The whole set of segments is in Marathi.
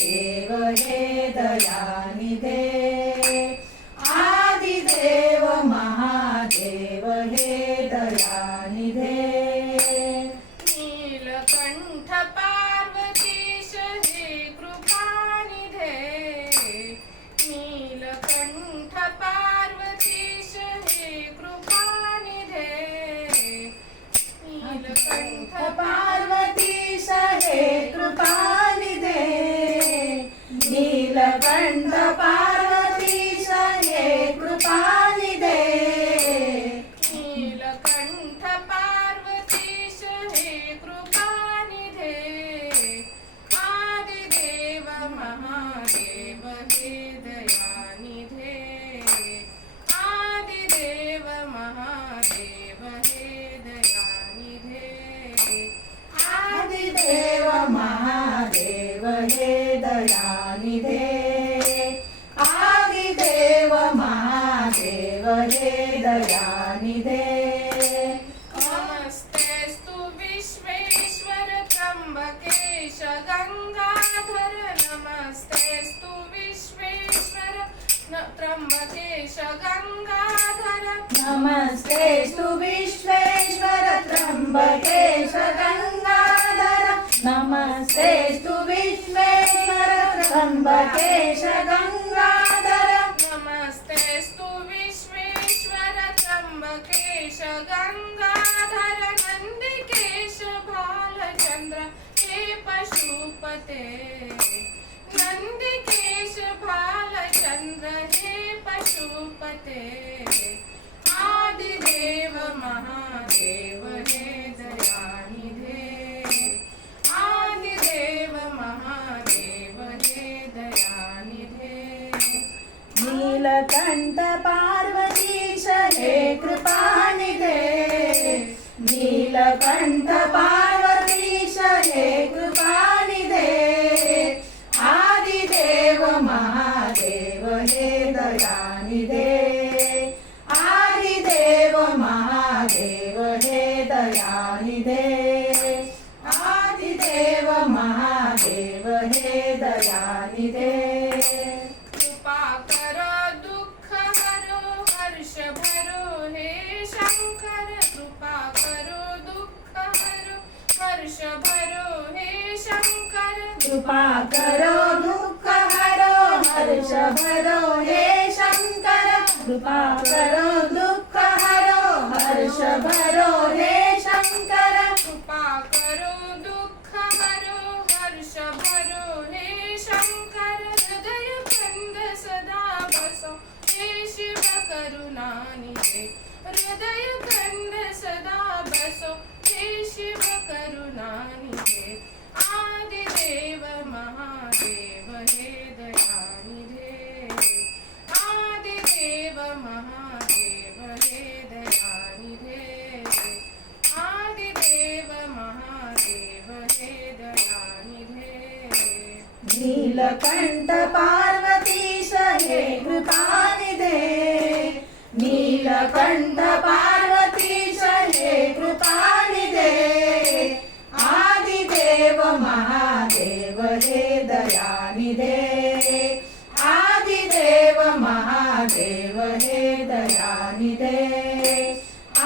महादेव हे दयानिधे आदिदेव महादेव हे दयानिधे नीलकंठ पार्वतीश हे कृपानिधे नीलकंठ पार्वतीश हे कृपानिधे नीलकंठ पार्वतीश हे कृपानिधे नीलकंठ पार्वतीश हे कृपानिधे नीलकंठ पार्वतीश हे कृपानिधे आदिदेव महादेव हे दयानिधे आदिदेव महादेव हे दयानिधे आदिदेव महादेव हे दयानिधे आदिदेव महादेव हे दयानिधे नमस्तेस्तु विश्वेश्वर त्र्यंबकेश गंगाधर नमस्तेस्तु विश्वेश्वर त्र्यंबकेश गंगाधर नमस्तेस्तु विश्वेश्वर त्र्यंबकेश गंगाधर नमस्तेस्तु विश्वेश्वर त्र्यंबकेश गंगाधर नमस्तेस्तु विश्वेश्वर त्र्यंबकेश गंगाधर नंदिकेश भालचंद्र हे पशुपते नंदिकेश भालचंद्र हे पशुपते आदिदेव महादेव हे दयानिधे आदिदेव महादेव हे दयानिधे नीलकंठ पार्वतीश हे कृपानिधे नीलकंठ पार्वतीश हे कृपानिधे आदिदेव महादेव हे दयानिधे आदिदेव महादेव हे दयानिधे आदिदेव महादेव हे दयानिधे कृपा करो दुःख हरो हर्ष भरो हे शंकर कृपा करो दुःख हरो हर्ष भरो हे शंकर कृपा करो दुःख हरो हर्ष भरो हे शंकर कृपा करो दुःख हरो हर्ष भरो हे शंकर कृपा करो दुःख हरो हर्ष भरो हे शंकर हृदय कंद सदा बसो हे शिव करुणानिधे हृदय कंद सदा बसो हे शिव करुणानिधे आदिदेव महादेव हे दयानिधे आदिदेव महादेव हे दयानिधे आदिदेव महादेव हे दयानिधे नीलकंठ पार्वतीश हे कृपानिधे नीलकंठ पार्वतीश हे कृपानिधे आदिदेव महादेव हे दयानिधे आदिदेव महादेव हे दयानिधे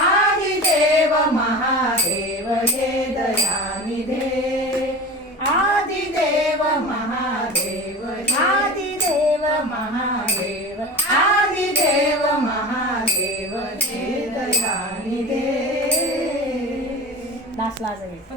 आदिदेव महादेव हे दयानिधे आदिदेव महादेव आदिदेव महादेव आदिदेव महादेव हे दयानिधे नाचला जाईल.